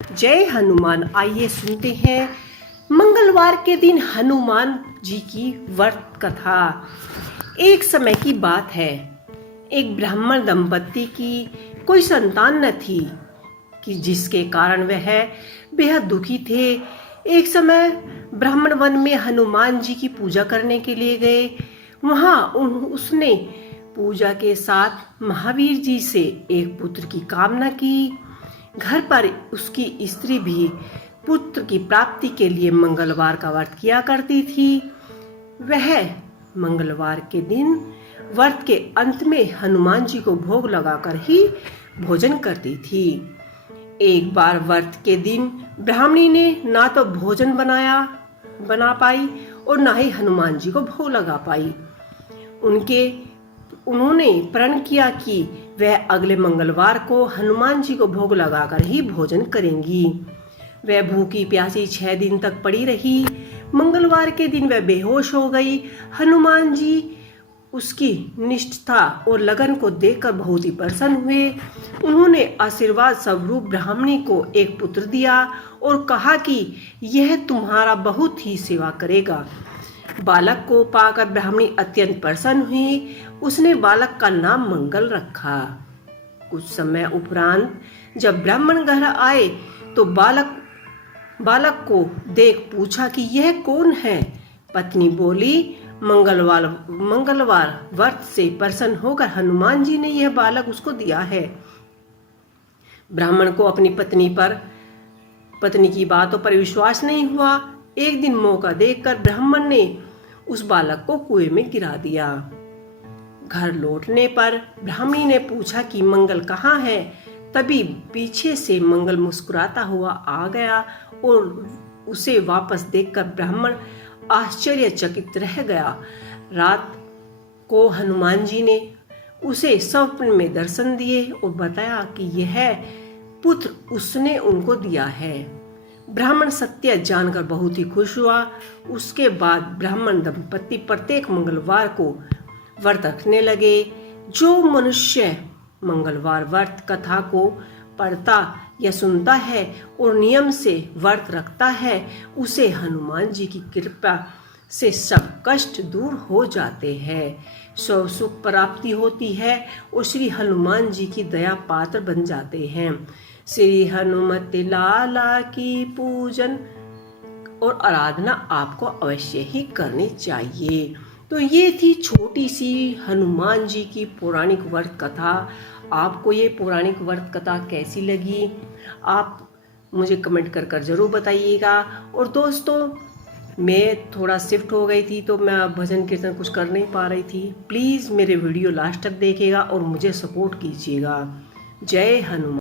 जय हनुमान। आइए सुनते हैं मंगलवार के दिन हनुमान जी की व्रत कथा। एक समय की बात है, एक ब्राह्मण दंपत्ति की कोई संतान न थी कि जिसके कारण वह बेहद दुखी थे। एक समय ब्राह्मण वन में हनुमान जी की पूजा करने के लिए गए। वहाँ उसने पूजा के साथ महावीर जी से एक पुत्र की कामना की। घर पर उसकी स्त्री भी पुत्र की प्राप्ति के लिए मंगलवार का व्रत किया करती थी। वह मंगलवार के दिन व्रत के अंत में हनुमान जी को भोग लगाकर ही भोजन करती थी। एक बार व्रत के दिन ब्राह्मणी ने ना तो भोजन बना पाई और ना ही हनुमान जी को भोग लगा पाई। उन्होंने प्रण किया कि वह अगले मंगलवार को हनुमान जी को भोग लगाकर ही भोजन करेंगी। वह भूखी प्यासी 6 दिन तक पड़ी रही। मंगलवार के दिन वह बेहोश हो गई। हनुमान जी उसकी निष्ठा और लगन को देखकर बहुत ही प्रसन्न हुए। उन्होंने आशीर्वाद स्वरूप ब्राह्मणी को एक पुत्र दिया और कहा कि यह तुम्हारा बहुत ही सेवा करेगा। बालक को पाकर ब्राह्मणी अत्यंत प्रसन्न हुई। उसने बालक का नाम मंगल रखा। कुछ समय उपरांत जब ब्राह्मण घर आए तो बालक को देख पूछा कि यह कौन है। पत्नी बोली, मंगलवार व्रत से प्रसन्न होकर हनुमान जी ने यह बालक उसको दिया है। ब्राह्मण को अपनी पत्नी की बातों पर विश्वास नहीं हुआ। एक दिन मौका देखकर ब्राह्मण ने उस बालक को कुएं में गिरा दिया। घर लौटने पर ब्राह्मणी ने पूछा कि मंगल कहाँ है। तभी पीछे से मंगल मुस्कुराता हुआ आ गया और उसे वापस देखकर ब्राह्मण आश्चर्यचकित रह गया। रात को हनुमान जी ने उसे स्वप्न में दर्शन दिए और बताया कि यह पुत्र उसने उनको दिया है। ब्राह्मण सत्य जानकर बहुत ही खुश हुआ। उसके बाद ब्राह्मण दंपत्ति प्रत्येक मंगलवार को व्रत रखने लगे। जो मनुष्य मंगलवार व्रत कथा को पढ़ता या सुनता है और नियम से व्रत रखता है, उसे हनुमान जी की कृपा से सब कष्ट दूर हो जाते हैं, सब सुख प्राप्ति होती है और श्री हनुमान जी की दया पात्र बन जाते हैं। श्री हनुमति लाला की पूजन और आराधना आपको अवश्य ही करनी चाहिए। तो ये थी छोटी सी हनुमान जी की पौराणिक व्रत कथा। आपको ये पौराणिक व्रत कथा कैसी लगी, आप मुझे कमेंट कर ज़रूर बताइएगा। और दोस्तों, मैं थोड़ा शिफ्ट हो गई थी तो मैं भजन कीर्तन कुछ कर नहीं पा रही थी। प्लीज़ मेरे वीडियो लास्ट तक देखिएगा और मुझे सपोर्ट कीजिएगा। जय हनुमान।